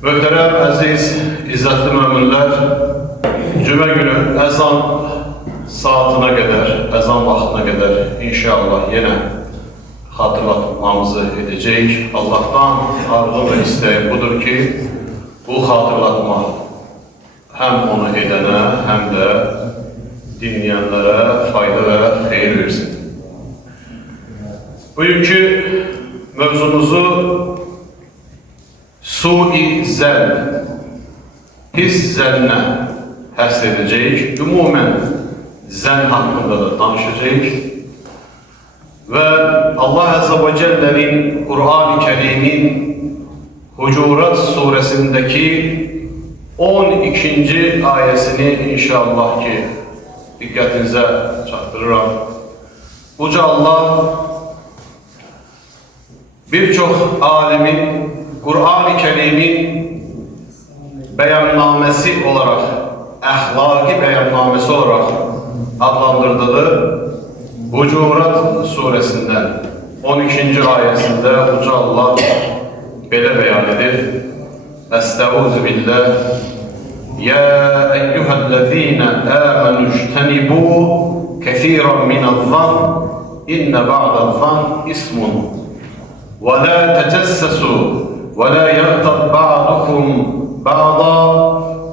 Möhtərəm, əziz, izzətli möminlər, cümə günü əzan saatına qədər, əzan vaxtına qədər inşallah yenə xatırlatmamızı edəcəyik. Allah'tan arzu və istəyim budur ki, bu xatırlatma həm onu edənə, həm də dinləyənlərə fayda və xeyir versin. Bugünkü mövzumuzu Sui zənn, pis zənnə həsr edəcəyik. Ümumən zənn haqqında da danışacağıq. Və Allah Azze ve Celle'nin Kur'an-ı Kerim'in Hucurat suresindeki 12. ayesini inşallah ki dikkatinize çatdırıram. Uca Allah birçok alimin Kur'an-ı Kerim'in beyannamesi olarak, ahlaki beyannamesi olarak adlandırdığı Hucurat suresinden 12. ayesinde Uca Allah belə beyan edir. Estaizu billah. Ya eyyühellezine amenu ijtenibu kethiran minel-zann inne ba'del-zann ismun ve la tecessesu ولا يغتب بعضكم بعضا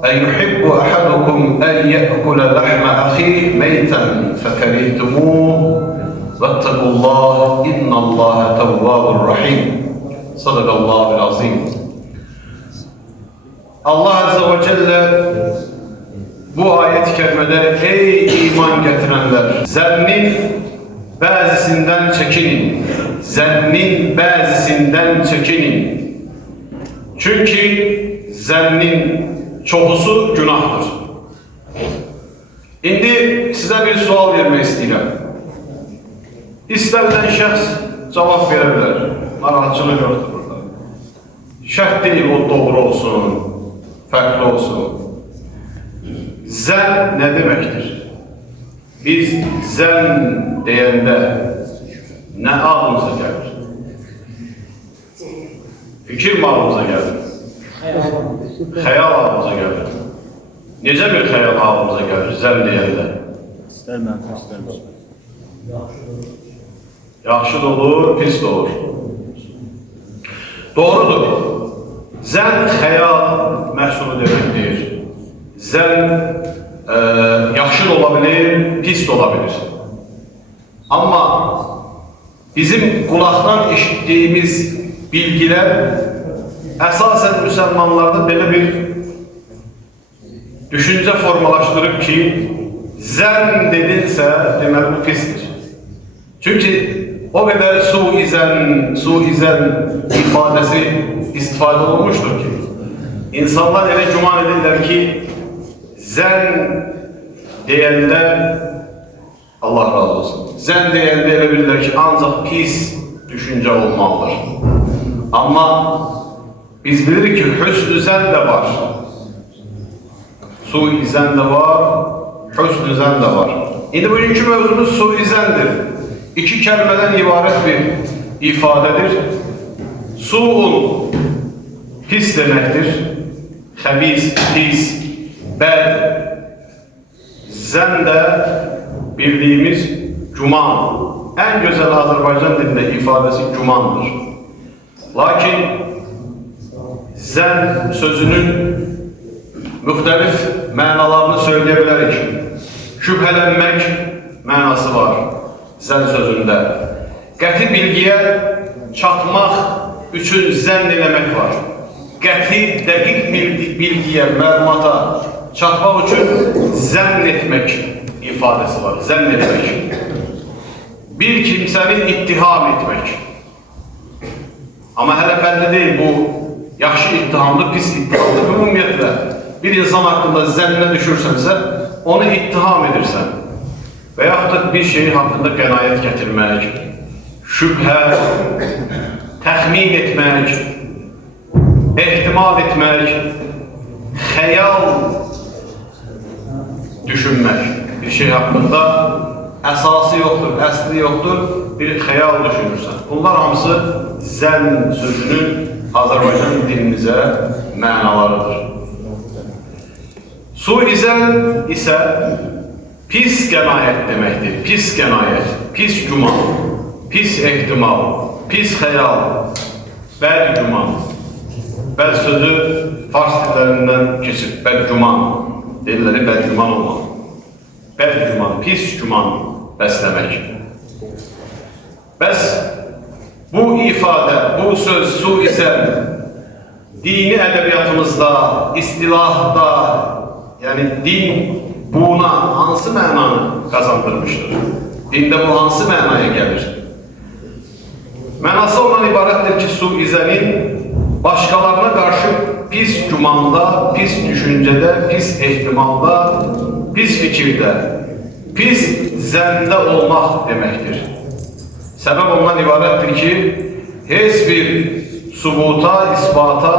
أيحب أحدكم أن يأكل لحم أخيه ميتا فكرهتموه واتقوا الله إن الله تواب رحيم صدق الله العظيم. Allah Azze ve Celle bu ayet-i kerimede ey iman getirenler, zənnin bəzisindən çəkinin, zənnin bəzisindən çəkinin. Çünkü zənnin çoxusu günahdır. İndi sizə bir sual vermək istəyirəm. İstənilən şəxs cavab verə bilər. Narahatçılıq yoxdur burada. Şərt deyil, o doğru olsun, fərqli olsun. Zənn nə deməkdir? Biz zənn deyəndə nə ağlımıza gəlir? Fikir mi ağlımıza gəlir? Xəyal ağlımıza gəlir. Necə bir xəyal ağlımıza gəlir zənn deyəndə? İstər mənfi, istər müsbət. Yaxşı da olur, pis de olur. Doğrudur. Zənn xəyal məhsulu deməkdir. Zənn yaxşı da ola bilir, pis de ola bilir. Amma bizim kulaktan eşittiğimiz bilgiler esasen Müslümanlarda belə bir düşünce formalaştırıp ki zənn dedinsə deməli bu pisdir. Çünkü o kadar suizən ifadesi istifade olmuştur ki insanlar elə güman edirlər ki zənn deyəndə Allah razı olsun. Zənn deyəndə elə bilirlər ki ancaq pis düşünce olmalıdır. Ama biz bilirik ki hüsnü zənn de var. Sui zənn de var, hüsnü zənn de var. İndi bugünkü mövzumuz sui zənndir. İki kelimeden ibaret bir ifadedir. Su'un pis demektir. Xəbis, pis, bəd. Zənn de bildiğimiz güman. En güzel Azerbaycan dilinde ifadesi gümandır. Lakin zənn sözünün müxtəlif mənalarını söyleyebilirik. Şübhələnmək mənası var zənn sözündə. Qəti bilgiyə çatmaq üçün zənn eləmək var. Qəti, dəqiq bilgiyə, məlumata çatmaq üçün zənn etmək ifadesi var. Zənn etmək. Bir kimsəni ittiham etmək. Ama hələ bəlli deyil bu yaxşı ittihamlı, pis ittihamlı. Ümumiyyətlə bir insan hakkında zənnə düşürsənsə onu ittiham edirsən. Və yaxud da bir şey haqqında qənaət gətirmək, şübhə, təxmin etmək, ehtimal etmək, xəyal düşünmək. Bir şey haqqında əsası yoxdur, əsli yoxdur, bir xəyal düşünürsən. Bunlar hamısı zənn sözünün Azərbaycan dilimizə mənalarıdır. Suizən isə pis qənaət deməkdir. Pis qənaət, pis güman, pis ehtimal, pis xəyal, bədgüman. Bəd sözü fars dillərindən keçib, bədgüman. Deyirləri bədgüman olmaq. Bədgüman, pis güman bəsləmək. Bəs bu ifadə, bu söz suizən dini ədəbiyyatımızda, istilahda, yəni din buna hansı mənanı qazandırmışdır? Dində bu hansı mənaya gəlir? Mənası ondan ibarətdir ki, suizənin başqalarına qarşı pis gümanda, pis düşüncədə, pis ehtimalda, pis fikirdə, pis zəndə olmaq deməkdir. Səbəb ondan ibarətdir ki, heç bir subuta, isbata,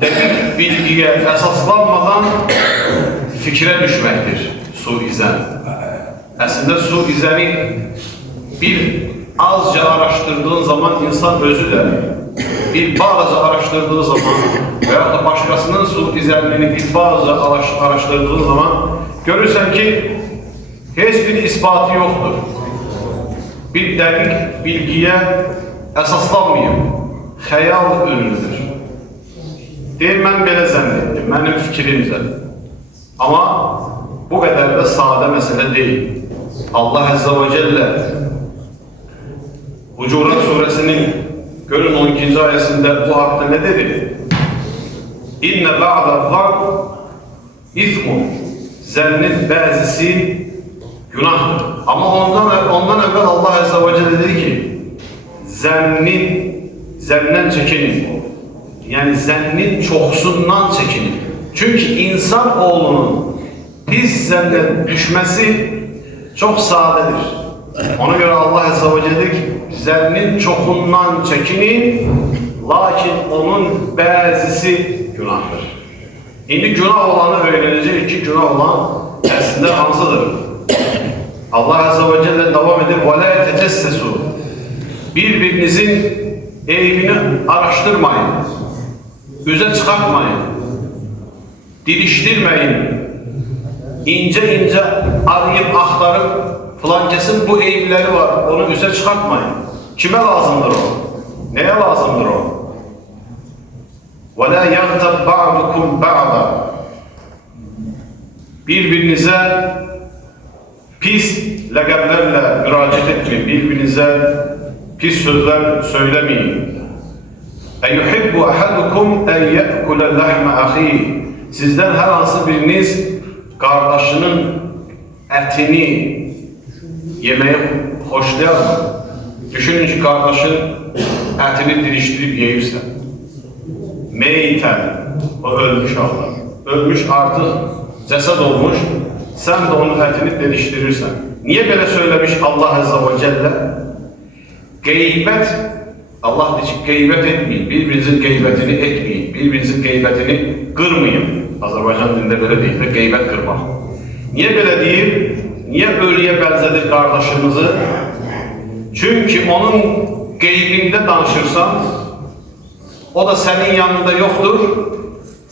dəqiq bilgiyə əsaslanmadan fikrə düşməkdir suizən. Əslində suizəni bir azca araşdırdığın zaman insan özü də bir bazı araşdırdığı zaman və ya da başqasının suizənini bir bazı araşdırdığı zaman görürsən ki, heç bir isbatı yoxdur. Bir dəqiq bilgiyə əsaslanmayıb, xəyal ürünüdür. Deyir, mən belə zənn etdim, mənim fikrimcədir. Amma bu qədər də sadə məsələ deyil. Allah Əzzə və Cəllə Hucurat surəsinin görün 12-ci ayəsində bu haqda nə dedi? İnnə ba'da zan ismun. Zənnin bəzisi günahdır. Amma ondan əvvəl Allah Əzzə və Cəllə dedi ki, zəndən çəkinin. Yəni zənnin çoxsundan çəkinin. Çünki insan oğlunun pis zəndə düşməsi çox sadədir. Ona görə Allah Əzzə və Cəllə ki, zənnin çoxundan çəkinin, lakin onun bəzisi günahdır. İndi günah olanı öyrənəcək ki, günah olan əslində hansıdır? Allah Əzzə və Cəllə davam edir, وَلَا تَجَسَّسُوا. Bir-birinizin eybini araşdırmayın, üzə çıxartmayın, dirişdirməyin, ince arayıb, axtarıb, filan kesin bu eybləri var, onu üzə çıxartmayın. Kimə lazımdır o? Nəyə lazımdır o? وَلَا يَغْتَبْ بَعْضُكُمْ بَعْضًا. Bir-birinizə pis ləqəblərlə müraciət etmeyin, bir-birinizə pis sözlər söyləməyin. اَيُحِبُّ أَحَدُكُمْ اَنْ يَأْكُلَ لَحْمَ أَخِيهِ. Sizdən hər hansı biriniz qardaşının ətini yeməyə xoşlayar mı? Düşünün ki, qardaşın ətini dirişdirib yeyirsən. Meytən, o ölmüş Allah. Ölmüş artıq cəsəd olmuş, sən də onun ətini dirişdirirsən. Niyə belə söyləmiş Allah Əzzə və Cəllə? Qeybət, Allah deyir ki, qeybət etməyin, bir-birinizin qeybətini etməyin, bir-birinizin qeybətini qırmayın. Azərbaycan dilində belə deyil də, qeybət qırmaq. Niyə belə deyir? Niyə ölüyə bənzədir qardaşımızı? Çünki onun qeybində danışırsan, o da sənin yanında yoxdur,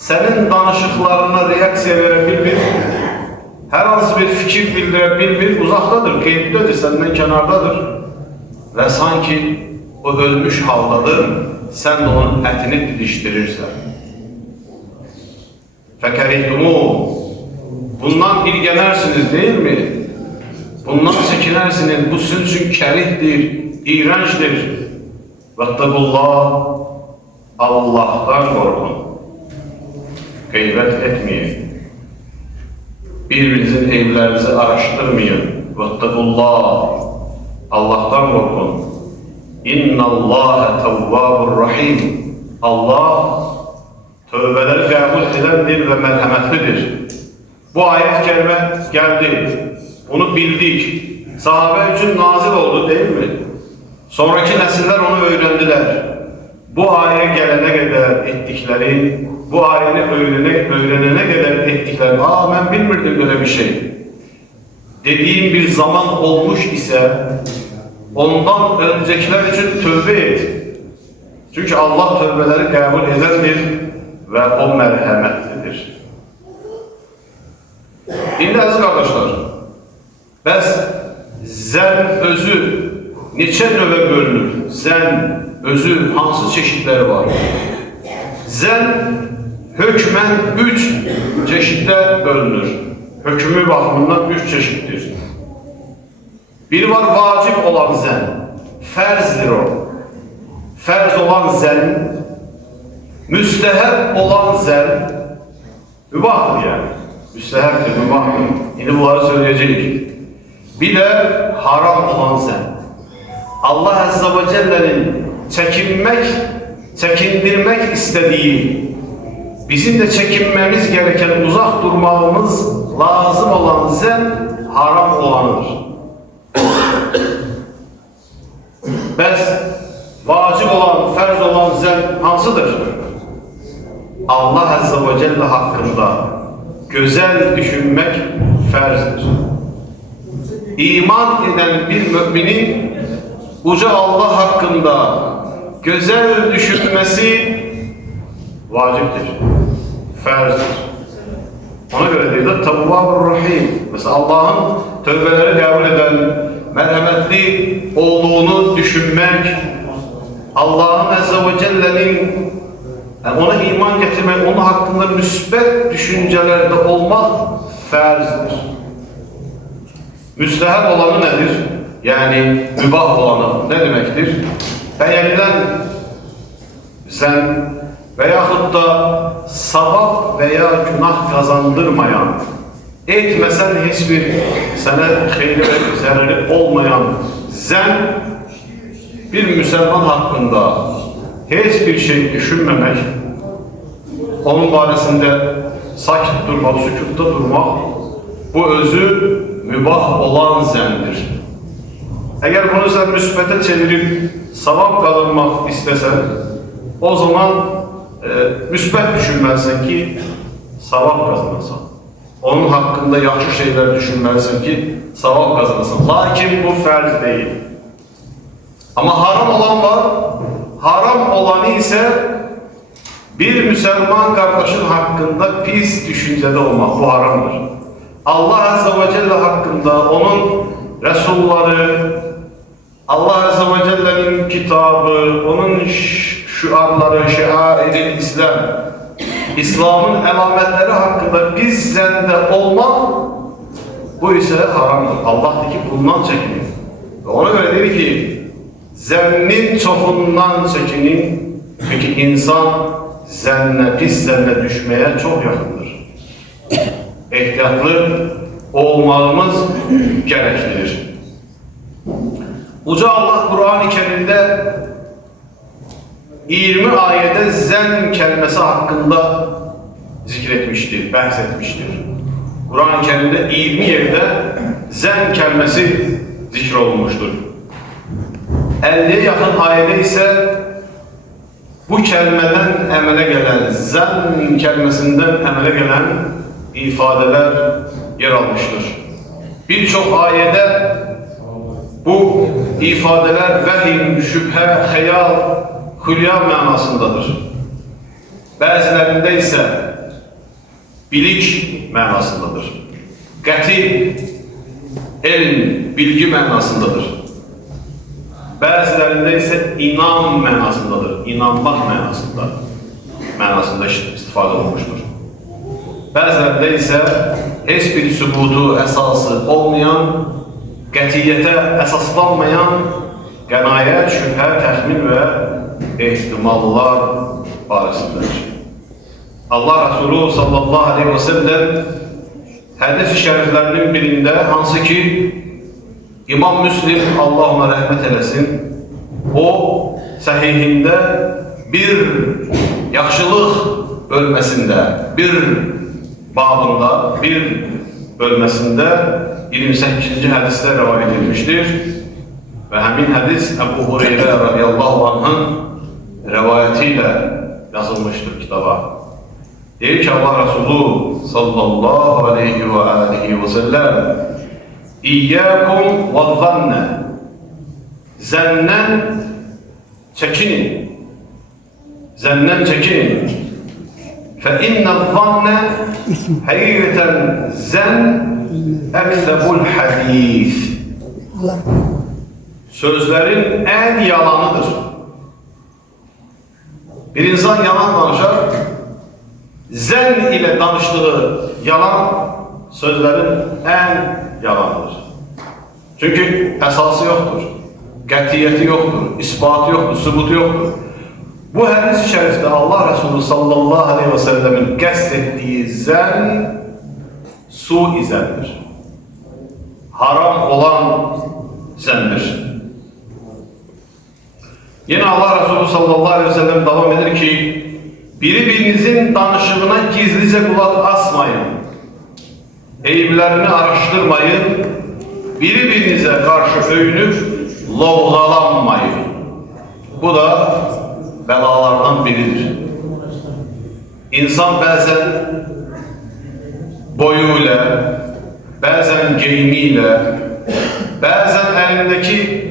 sənin danışıqlarına reaksiya verə bilmir, hər hansı bir fikir bildirə bilmir, uzaqdadır, qeybdədir, səndən kənardadır və sanki o ölmüş haldadır, sən də onun ətini didişdirirsən. Fəkərihtumu, bundan irgənərsiniz, deyil mi? Bundan çəkinərsiniz, bu sizin üçün kərihdir, iğrəncdir. Vəttəqullah, Allahdan qorxun. Qeybət etməyin. Bir-birinizin evlərinizi araşdırmayın. Vəttəqullah, Allahdan qorxun. İnnallâhe tevvâbur rahim. Allah tövbələri qəbul edəndir və mərhəmətlidir. Bu ayət kəlmə gəldi. Bunu bildik. Sahabə üçün nazil oldu, değil mi? Sonraki nəsillər onu öyrəndilər. Bu ayə gələnə qədər etdikləri, bu ayəni öyrənənə qədər etdikləri, mən bilmirdim böyle bir şey. Dediğim bir zaman olmuş ise, ondan öncəkiler üçün tövbə et. Çünkü Allah tövbeleri kabul edendir ve o merhametlidir. İndi əziz qardaşlar, bəs zənn özü neçə növə bölünür? Zənn özü hansı çeşitləri var? Zənn hökmən 3 çeşitdə bölünür. Hökmü baxımından 3 çeşitdir. Biri var vacib olan zənn, fərzdir o. Fərz olan zənn, müstəhəb olan zənn, mübahdır yani. Müstəhəbdir, mübahdır. Yine bunları söyleyeceğiz. Bir de haram olan zənn. Allah Azze ve Celle'nin çekindirmek istediği, bizim de çekinmemiz gereken, uzak durmamız lazım olan zənn haram olanıdır. Bəs vacib olan, fərz olan zənn hansıdır? Allah Azze ve Celle hakkında güzel düşünmek fərzdir. İman eden bir müminin Uca Allah hakkında güzel düşünmesi vaciptir, fərzdir. Ona göre diyor da Tevvabur Rahim. Mesela Allah'ın tövbeleri kabul eden, merhametli olduğunu düşünmek, Allah'ın Azze ve Celle'nin yani ona iman getirmek, onun hakkında müsbet düşüncelerde olmak fərzdir. Müstehab olanı nedir? Yani mübah olanı ne demektir? Beğenilen zənn veyahut da savab veya günah kazandırmayan, etmesen hiçbir sana xeyri ve zərəri olmayan zənn bir Müslüman hakkında hiçbir şey düşünmemek, onun barisinde sakit durmak, sükutta durmak, bu özü mübah olan zənndir. Eğer bunu sen müsbete çevirip savab kazanmak istesen, o zaman müsbet düşünmelisin ki savab kazanırsan. Onun hakkında yaxşı şeyler düşünmelisin ki savab kazanırsın. Lakin bu fərz değil. Ama haram olan var. Haram olanı ise bir Müslüman kardeşin hakkında pis düşüncede olmak. Bu haramdır. Allah Azze ve Celle hakkında onun Resulları, Allah Azze ve Celle'nin kitabı, onun şuarları, şeair-i İslam, İslam'ın elametleri hakkında biz zende olmak, bu ise haramdır. Allah dedi ki bundan çekinin. Ve ona göre dedi ki, zənnin çoxundan çekinin. Çünkü insan zənnə, pis zənnə düşmeye çok yakındır. Ehtiyatlı olmamız gereklidir. Uca Allah Kur'an-ı Kerim'de 20 ayette zənn kelimesi hakkında zikretmiştir, bahsetmiştir. Kur'an-ı Kerim'de 20 yerde zənn kelimesi zikrolunmuştur. 50'ye yakın ayette ise bu kelimeden əmələ gelen, zənn kelimesinden əmələ gelen ifadeler yer almıştır. Birçok ayette bu ifadeler vehim, şüphe, hayal, hülya manasındadır. Bazılarında ise bilik manasındadır. Qəti, elm, bilgi manasındadır. Bazılarında ise inan manasındadır. İnanmak manasında istifade olmuştur. Bazılarında ise hiçbir sübutu, esası olmayan, qətiyyətə əsaslanmayan qənaət, şübhə, təxmin və ehtimallar barəsindədir. Allah Resulü sallallahu aleyhi ve sellem hədis-i şəriflərinin birində, hansı ki İmam Müslim, Allah ona rəhmət eləsin, o səhihində bir yaxşılıq bölməsində, bir babında, bir bölməsində 28. hadisdə rivayet edilmiştir. Ve həmin hadis Ebu Hureyre radiyallahu anh'ın rivayetiyle yazılmıştır kitaba. Deyir ki Allah Resulü sallallahu aleyhi ve sellem İyyâkum ve zanne, zəndən çəkinin. Zəndən çəkin. فَإِنَّ الظَّنَّ həqiqətən zənn əksəbul hədis. Sözlərin ən yalanıdır. Bir insan yalan danışar, zənn ilə danıştığı yalan sözlərin ən yalanıdır. Çünki əsası yoxdur, qətiyyəti yoxdur, isbatı yoxdur, sübutu yoxdur. Bu hədis-i şərifdə Allah Resulü sallallahu aleyhi ve sellemin qəsd etdiyi zənn su-i zənndir. Haram olan zənndir. Yine Allah Resulü sallallahu aleyhi ve sellem devam edir ki, birinizin danışığına gizlice kulak asmayın. Eyiblerini araştırmayın. Birbirinize karşı övünüp lovğalanmayın. Bu da belalardan biridir. İnsan bazen boyuyla, bazen giyimiyle, bazen elindeki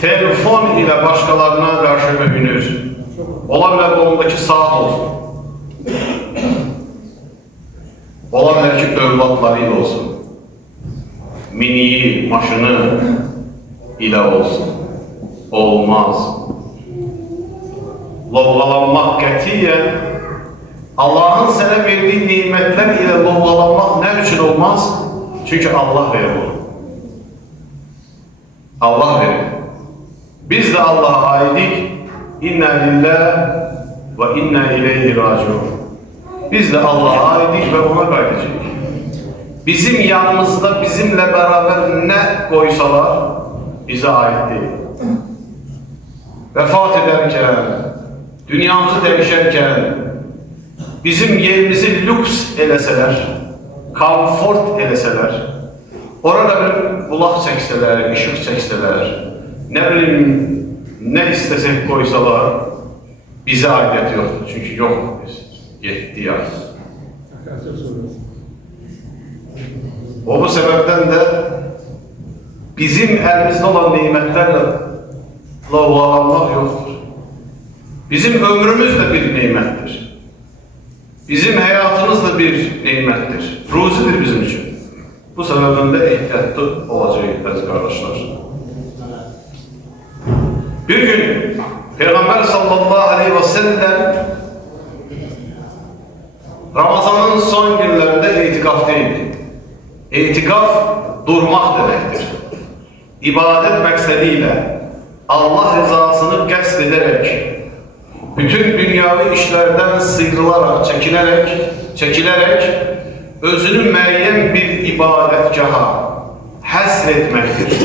telefon ile başkalarına karşı övünür. Olabilir kolundaki saat olsun. Olabilir ki övlatlarıyla olsun. Miniyi, maşını ile olsun. Olmaz. Lovğalanmak qətiyyən Allah'ın sana verdiği nimetler ile lovğalanmak ne için olmaz? Çünkü Allah verir onu. Allah verir. Biz de Allah'a aidik. İnna lillah ve inna ileyhi raciun. Biz de Allah'a aidik ve ona kaydedecek. Bizim yanımızda bizimle beraber ne koysalar bize ait değil. Vefat ederken, dünyamızı değişerken, bizim yerimizi lüks eleseler, komfort eleseler, orada bir bulaq çəkseler, ışık çəkseler, ne bileyim ne istesek koysalar bize aidiyyəti yoktur. Çünkü yok biz. Yetti yani. O bu sebepten de bizim elimizde olan nimetlerle lovğalanmak yoktur. Bizim ömrümüz de bir nimettir. Bizim hayatımız da bir nimettir. Ruzidir bizim için. Bu sebepten de ehtiyatlı olacağız kardeşler. Bir gün Peygamber sallallahu aleyhi ve sellem Ramazan'ın son günlerinde itikaftaydı. İtikaf durmak demektir. İbadet məqsədiyle Allah rızasını qəsd ederek, bütün dünyavi işlerden sıyrılarak, çekilerek özünü müəyyən bir ibadetgaha həsr etmektir.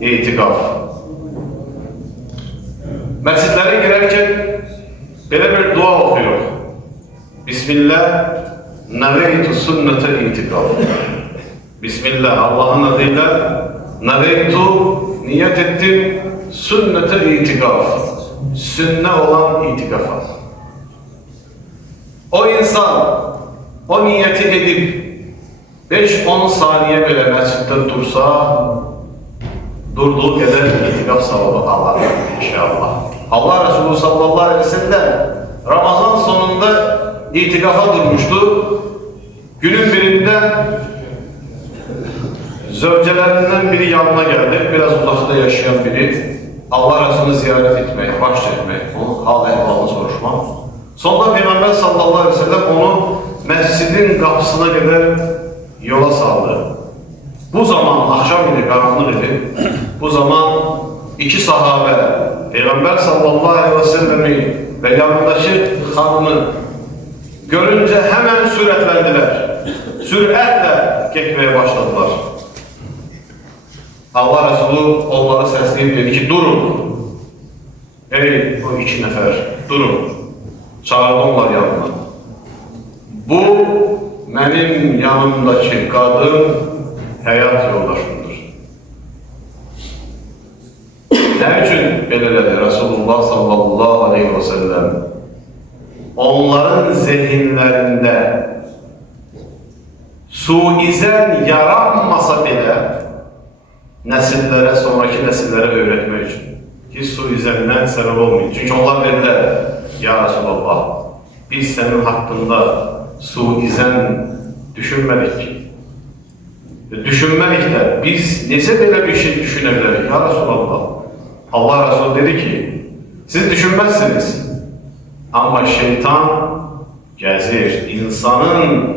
İtikaf. Məscidlere girerken böyle bir dua okuyor. Bismillah, neveytu sünnete itikaf. Bismillah, Allah'ın adıyla neveytu, niyet ettim, sünnete itikaf. Sünne olan itikafa. O insan o niyeti edip 5-10 saniye böyle məscidde dursa, durduğu kadar itikaf savabı alır inşallah. Allah Resulü sallallahu aleyhi ve sellem Ramazan sonunda itikafa durmuştu. Günün birinde zövcelerinden biri yanına geldi. Biraz uzakta yaşayan biri. Allah Resulü'nü ziyaret etmek, baş çekmek, onun hal ehvalını soruşmak. Sonra Peygamber sallallahu aleyhi ve sellem onu mescidin kapısına kadar yola saldı. Bu zaman akşam idi, karanlık idi. Bu zaman iki sahabe Peygamber sallallahu aleyhi ve sellemi ve yanındaki hanımı görünce hemen süratlendiler. Süratle gitmeye başladılar. Allah Resulü onları sesleyip dedi ki durun. Ey o iki nefer durun. Çağırdı onlar yanına. Bu benim yanımdaki kadın hayat yoldaşımdır. Ne için belirledi Resulullah sallallahu aleyhi ve sellem? Onların zihinlerinde suizan yaranmasa bile nesillere, sonraki nesillere öğretmek için. ki suizenden sebep olmayın. Çünkü onlar dediler, ya Resulallah, biz senin hakkında suizen düşünmedik ki. Düşünmedik de biz neyse böyle bir şey düşünebiliriz ya Resulallah. Allah Resulü dedi ki, siz düşünmezsiniz ama şeytan gezir. İnsanın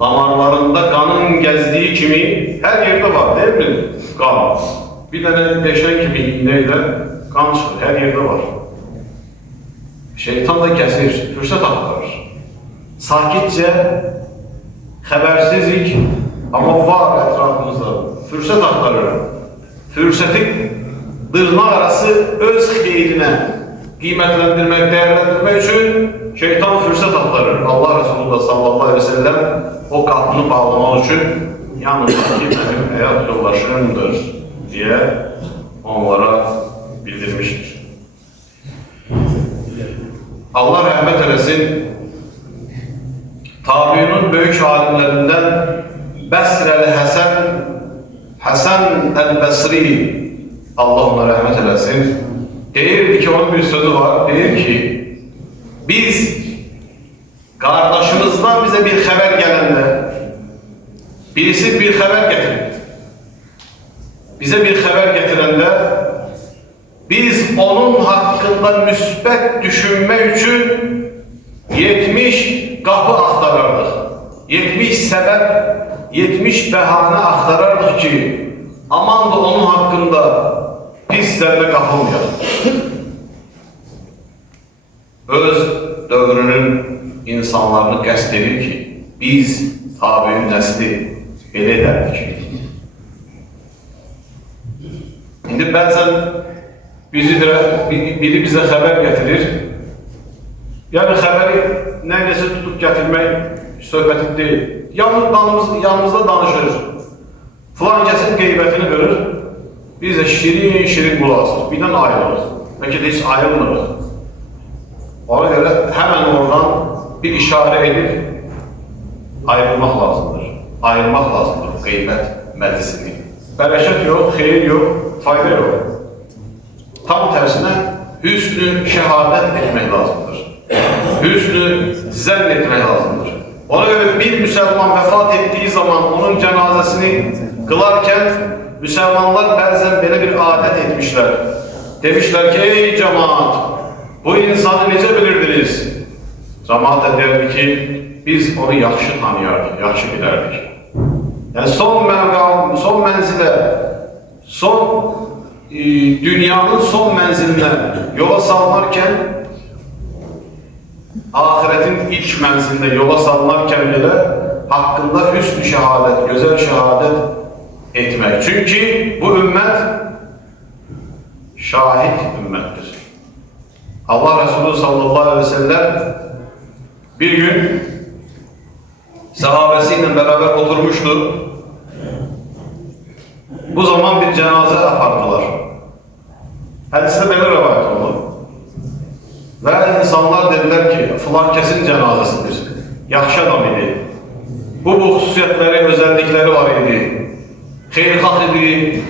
damarlarında kanın gezdiği kimi her yerde var değil mi? Kan. Bir tane deşen gibi iğneyle kan çıkıyor. Her yerde var. Şeytan da gezir. Fırsat aktarır. Sakitçe, habersizlik ama var etrafımızda. Fırsat aktarır. Fırsatı dırnak arası öz hayrine kıymetlendirmek, değerlendirmek için şeytan fırsat aktarır. Allah Resulü de sallallahu aleyhi ve sellem o kapını bağlamak için yanındaki benim hayat yoldaşımdır diye onlara bildirmiştir. Allah rahmet eylesin. Tabi'nin büyük alimlerinden Besreli Hasan el-Besri, Allah ona rahmet eylesin, deyirdi ki, onun bir sözü var, deyir ki, biz kardeşimizden bize bir haber gelende, birisi bir haber getirir. Bize bir haber getirende, biz onun hakkında müsbet düşünme için 70 kapı aktarardık. 70 sebep, 70 bahane aktarardık ki, aman da onun hakkında pislerle kapılmayalım. Öz dövrünün insanlarını qəsd edir ki, biz tabi'in nesli belə ederdik. Şimdi bəzən biri bize haber getirir. Yani haberi neredeyse tutup getirmek söhbəti değil. Yanımızda danışır. Falan kesin qeybətini verir. Biz de şirin qulaq asırıq. Birdən ayrılırıq. Belki de hiç ayrılmırıq. Ona göre hemen oradan bir işare edip ayrılmak lazımdır. Ayrılmak lazımdır qeybət məclisini. Bərəkət yok, xeyir yok, fayda yok. Tam tersine hüsnü şehadet etmek lazımdır. Hüsnü zənn etmek lazımdır. Ona göre bir Müslüman vefat ettiği zaman onun cenazesini kılarken Müslümanlar bəzən belə bir adet etmişler. Demişler ki, ey cemaat, bu insanı necə bilirdiniz? Cemaat da derdi ki, biz onu yaxşı tanıyardık, yaxşı bilərdik. Yani son menzile, dünyanın son menziline yola salınarken, ahiretin ilk menzilinde yola salınarken bile hakkında hüsnü şehadet, güzel şehadet etmek. Çünkü bu ümmet şahit ümmettir. Allah Resulü sallallahu aleyhi ve sellem bir gün sahabesiyle beraber oturmuştu. Bu zaman bir cenaze yapardılar. Hadiste böyle rivayet oldu. Ve insanlar dediler ki, filan kesin cenazesidir. Yaxşı adam idi. Bu hususiyetleri, özellikleri var idi. Xeyirxah idi,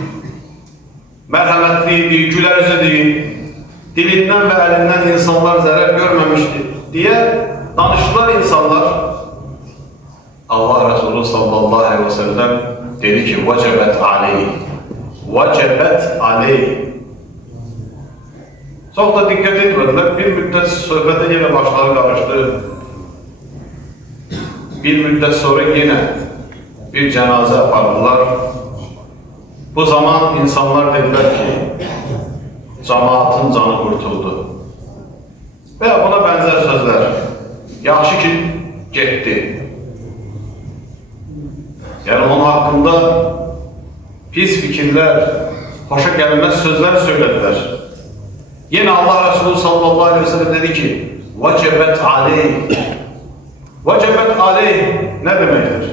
merhametliydi, güler yüzlüydü. Dilinden ve elinden insanlar zarar görmemişti diye danıştılar insanlar. Allah Resulü sallallahu aleyhi ve sellem dedi ki, vecebet aleyh. Vecebet aleyh. Çok da dikkat etmediler. Bir müddet sohbete yine başları karıştı. Bir müddet sonra yine bir cenaze yapardılar. Bu zaman insanlar dediler ki, cemaatın canı kurtuldu. Veya buna benzer sözler. Yaxşı ki gitti. Yani onun hakkında pis fikirler, hoşa gelmez sözler söylediler. Yine Allah Resulü sallallahu aleyhi ve sellem dedi ki, vecebet aleyh. Vecebet aleyh ne demektir?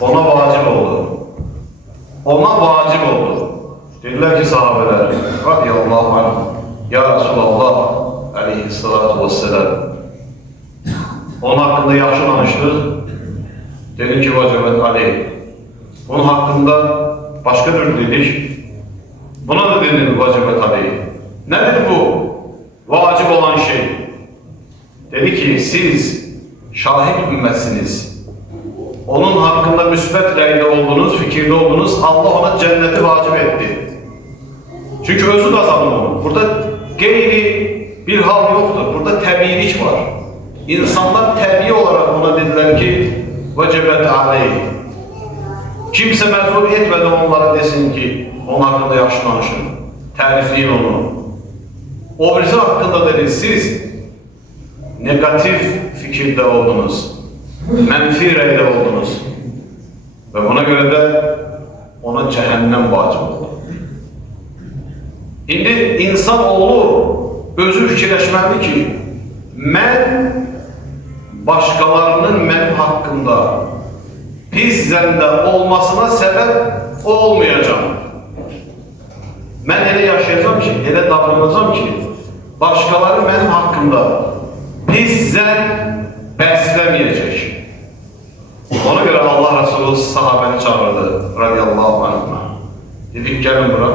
Ona vacip oldu. Ona vacip oldu. Dediler ki sahabeler, radiyallahu anh, ya Resulallah aleyhissalatu vesselam, onun hakkında yaxşı danıştık. Dedim ki vecebet aleyh. Onun hakkında başka bir dedik. Buna da denilir vacibə tabii. Nedir bu vacib olan şey? Dedi ki, siz şahit ümmetsiniz. Onun hakkında müsbet rəydə oldunuz, fikirde oldunuz. Allah ona cenneti vacib etti. Çünkü özü kazandı onu. Burada gayri bir hal yoktur. Burada təbiilik var. İnsanlar təbii olarak ona dediler ki, vacibət aleyh. Kimse məcbur etmedi onlara desin ki, onun hakkında yaxşı danışın, tərifleyin onu. O birisi hakkında dedi, siz negatif fikirde oldunuz, menfi rəydə oldunuz ve buna göre de ona cehennem vacib oldu. İndi insanoğlu özü fikirləşməlidir ki, mən başkalarının mənim hakkında pis zəndə olmasına səbəb olmayacağım. Mən elə yaşayacağım ki, elə davranacağım ki, başkaları mənim hakkında pis zənn bəsləməyəcək. Ona göre Allah Resulü sahabəni çağırdı, radiyallahu anhına. Dedik, gəlin bura,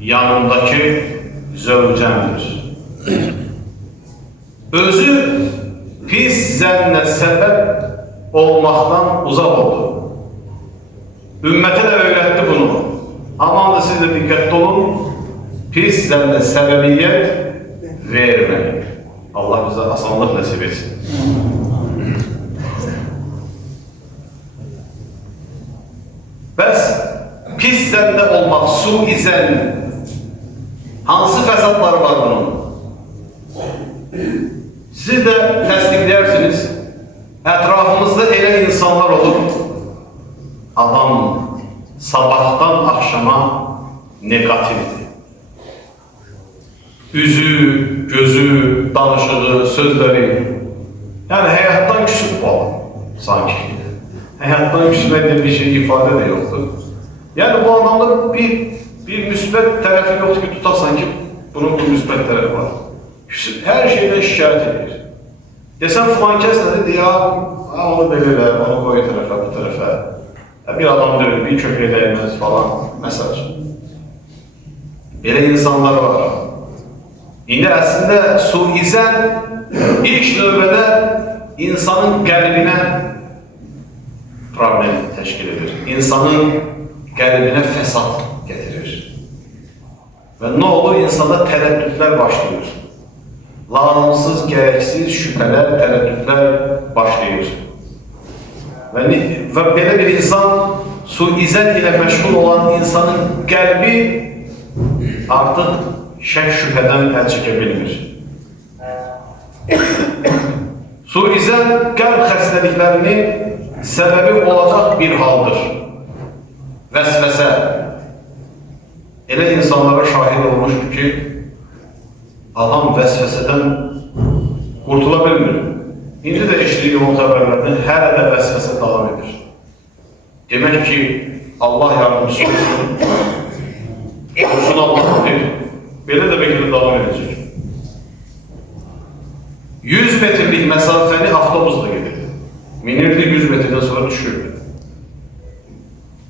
yanındaki zövcəmdir. Özü pis zənnə səbəb olmaktan uzak oldu. Ümmete de öğretti bunu. Aman da siz de dikkatli olun, pis zənnə səbəbiyyət verməyin. Allah bize asanlık nasip etsin. Bəs pis zəndə olmaq, su-i zənn, hansı fəsadları var bunun? Siz de təsdiqləyirsiniz. Etrafımızda elə insanlar olur, adam sabahtan akşama negatifdir. Üzü, gözü, danışığı, sözleri, yani hayattan küsüp bağlı sanki. Hayattan küsmekte bir şey ifade de yoktur. Yani bu anlamda bir müsbet tarafı yoktur ki tutarsan ki bunun bu müsbet tarafı var. Her şeyden şikayet edilir. Desem falan kes ne dedi ya, onu belirler, onu koy tarafa, bu tarafa. Bir adam diyor, bir köpeğe değmez falan, mesaj. Böyle insanlar var. Yine aslında suizən ilk növbədə insanın qəlbinə problem təşkil edir. İnsanın qəlbinə fəsad getirir. Ve ne olur? İnsanda tereddütler başlıyor. Lazımsız, gereksiz şüpheler, tereddütler başlıyor. Ve böyle bir insan, suizən ile meşgul olan insanın qəlbi artık şək şüpheden el çekebilir. Suizən qəlb xəstəliklərinin səbəbi olacak bir haldır. Vəsvəsə. Elə insanlara şahid olmuşdur ki, adam vəsvəsədən qurtula bilmir. İndi də eşitdiyi yol xəbərlərinin hələ də vəsvəsə davam edir. Demək ki, Allah yardımcısı olsun. Olsun Allah'ın deyil. Belə də belki davam edecek. 100 metrlik mesafeni avtobusla gelirdi. Minirdi 100 metreden sonra düşürdü.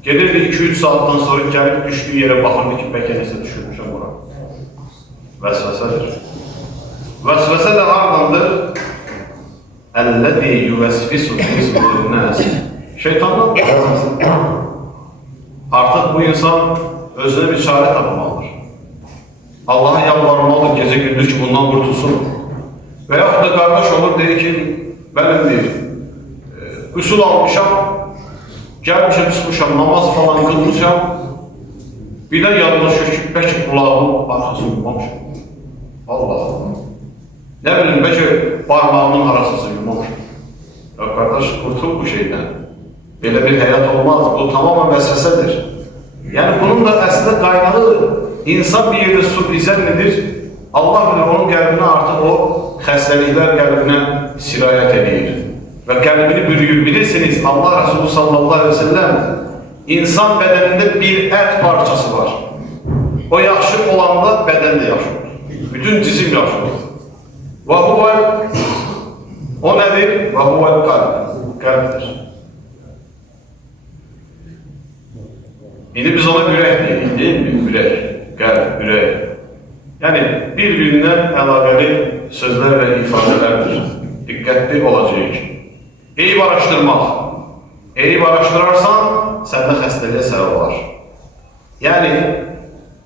Gelirdi 2-3 saatten sonra gelip düştüğü yere bakırdı ki belki neyse düşürmüşüm bura. Vesvesedir. Vesvese de hardandır. اَلَّذ۪ي يُوَسْفِسُ فِي صُدُورِ النَّاسِ Şeytandan artık bu insan özüne bir çare tapmalıdır. Allah'a yalvarmalıdır gece gündüz ki bundan kurtulsun. Veyahut da kardeş olur der ki benim değil. Usul almışam, gelmişim çıkmışam, namaz falan kılmışam. Bir de yanlış şükür, belki kulağımın arkası yummamışım. Allah Allah. Ne bileyim belki parmağımın arasını yummamışım. Ya kardeş kurtul bu şeyden. Böyle bir hayat olmaz. Bu tamamen vesvesedir. Yani bunun da aslında kaynağı insan bir yerde suizən nedir? Allah bilir onun qəlbinə artıq o xəstəliklər qəlbinə sirayət edir. Və qəlbini bürüyür. Bilirsiniz Allah Resulü sallallahu aleyhi ve sellem insan bedeninde bir et parçası var. O yaxşı olanda beden de yaxşı olur. Bütün cisim yaxşı olur. Və huvel o nedir? Və huvel qalb. Qəlbdir. İndi biz ona ürək deyirik, değil mi? Ürək. qəlb, ürək. Yəni, bir-birinə əlaqəli sözlər və ifadələrdir. Diqqətli olacaq. Eyib araşdırmaq. Eyib araşdırarsan, səndə xəstəliyə səbəb olar. Yəni,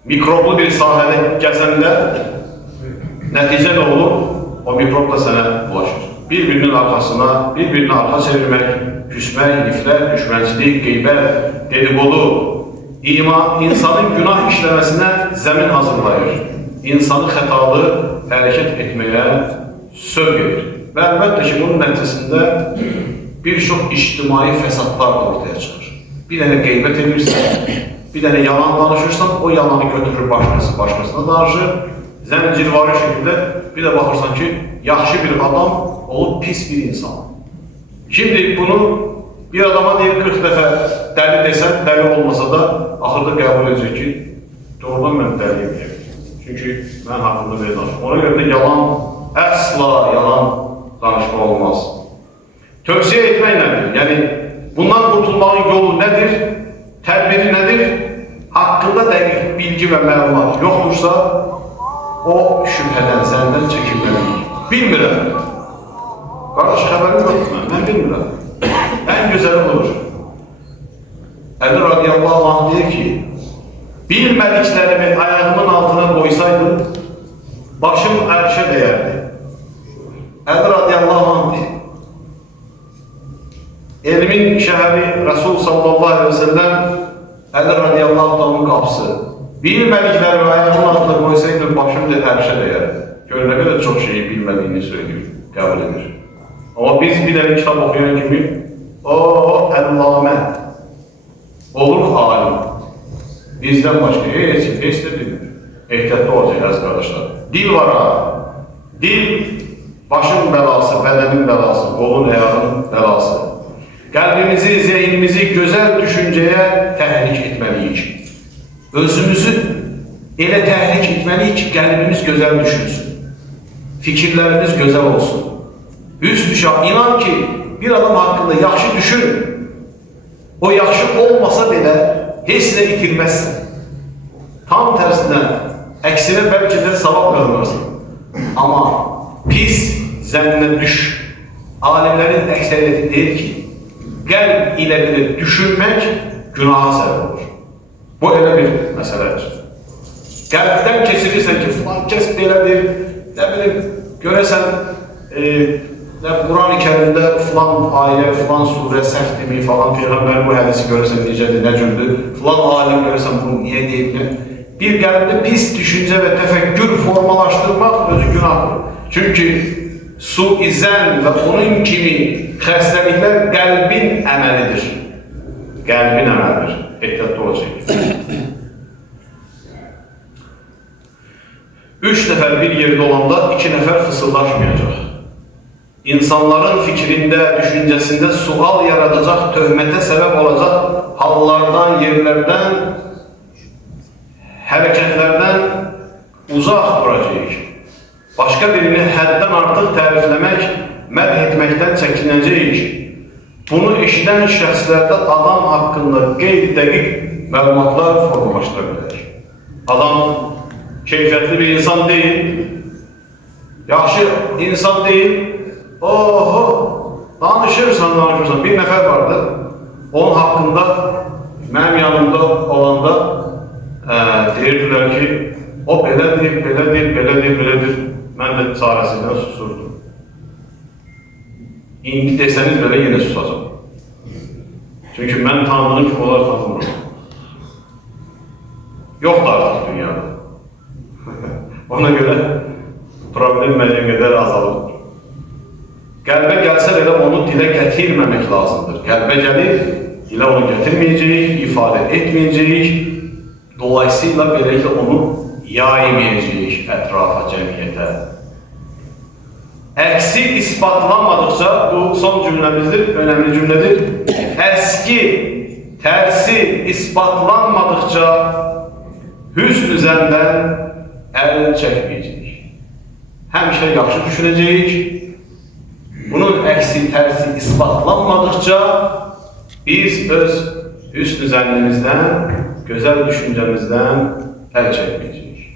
mikroblu bir sahədə gəzəndə nəticə nə olur? O mikrob da sənə bulaşır. Bir-birinin arxasına, bir-birini arxa çevirmək, küsmək, nifrət, düşmənçilik, qeybət, dedikodu, insanın günah işləməsinə zəmin hazırlayır. İnsanı xətalı hərəkət etməyə sövq edir. Və əlbəttə ki, bunun nəticəsində bir çox ictimai fəsadlar ortaya çıxır. Bir dənə qeybət edirsən, bir dənə yalan danışırsan, o yalanı götürür başqasına danışır. Zəncirvari şəkildə bir də baxırsan ki, yaxşı bir adam olub pis bir insan. Şimdi bunu bir adama deyir 40 dəfə dəli desən, dəli olmasa da axırda qəbul edəcək ki, doğrudan mən dəliyim deyək. Çünki mən haqqında belə danışım. Ona görə də yalan, əsla yalan danışma olmaz. Tövsiyə etmək nədir? Yəni, bundan qurtulmağın yolu nədir? Tədbiri nədir? Haqqında dəqiq bilgi və məlumat yoxdursa, o şübhədən, səndən çəkinməliyik. Bilmirəm. Qardaş, xəbərim yoxdur mən bilmirəm. Ən gözəli budur. Əli radiyallahu anh deyir ki, bilmədiklərimi ayağımın altına qoysaydım, başım ərşə dəyərdi. Əli radiyallahu anh deyir. Elmin şəhəri Resul sallallahu aleyhi ve sellem Əli radiyallahu anh'ın qapısı. Bilmədiklərimi ayağımın altına qoysaydım, başım ərşə dəyərdi. Gör, nə qədər çox şeyi bilmədiyini söylüyor, qəbul edir. Amma biz bir dənə kitab oxuyan kimi, əllamə, oluruq alim. Bizdən başqa heç də bilmir. Ehtiyatlı olacaq, əziz qardaşlar. Dil var ha. Dil, başın bəlası, bədənin bəlası, qolun, ayağının bəlası. Qəlbimizi, zeynimizi gözəl düşüncəyə təhrik etməliyik. Özümüzü elə təhrik etməliyik ki, qəlbimiz gözəl düşünsün. Fikirlərimiz gözəl olsun. Üst düşə, inan ki, bir adam haqqında yaxşı düşün. O yaxşı olmasa belə, heç nə itirməzsin. Tam tərsinə, əksinə bəlkə də savab qazanırsın. Amma pis zənnə düş. Alimlərin əksəriyyəti deyir ki, qəlb ilə belə düşünmək günaha səbəb olur. Bu elə bir məsələdir. Qəlbdən keçirirsən ki, filan kəs belədir, nə bilim, görəsən, Quran-ı Kərimdə filan ayə, filan surə səhv demək falan, Peyğəmbər bu hədisi görəsən necədir, nə cürdür, filan alim görəsən bunu niyə deyiblər. Bir qəlbdə pis düşüncə və təfəkkür formalaşdırmaq özü günahdır. Çünki suizən və onun kimi xəstəliklər qəlbin əməlidir. Qəlbin əməlidir. Ehtiyatlı olacaq. 3 nəfər bir yerdə olanda 2 nəfər fısıldaşmayacaq. İnsanların fikrində, düşüncəsində sual yaradacaq, töhmətə səbəb olacaq hallardan, yerlərdən, hərəkətlərdən uzaq duracaq. Başqa birini həddən artıq tərifləmək, mədh etməkdən çəkinəcək. Bunu eşidən şəxslərdə adam haqqında qeyri-dəqiq məlumatlar formalaşdıra bilər. Adam keyfiyyətli bir insan deyil, yaxşı insan deyil, danışırsan, bir nəfər vardı, onun haqqında mənim yanımda olanda deyirdilər ki, o belədir, belədir, mən də çarəsindən susurdum. İndi desəniz belə yenə susacam. Çünki mən tanıdığım kimi onlar tanımıram. Yoxdur artıq dünyada. Ona görə problem müəyyən qədər azalır. Qəlbə gəlsə belə onu dilə gətirməmək lazımdır. Qəlbə gəlir, dilə onu gətirməyəcəyik, ifadə etməyəcəyik. Dolayısıyla beləliklə onu yaymayacağıq ətrafa, cəmiyyətə. Əksi ispatlanmadıqca, bu son cümləmizdir, önəmli cümlədir. Əski, tərsi ispatlanmadıqca hüsn-ü zəndən əlini çəkməyəcəyik. Həmişə yaxşı düşünəcəyik. Bunun əksi, tərsi ispatlanmadıqca biz öz hüsn-ü zənnimizdən, gözəl düşüncəmizdən əl çəkməyəcək.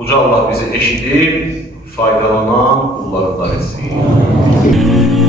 Uca Allah bizi eşidib, faydalanan kullarından etsin.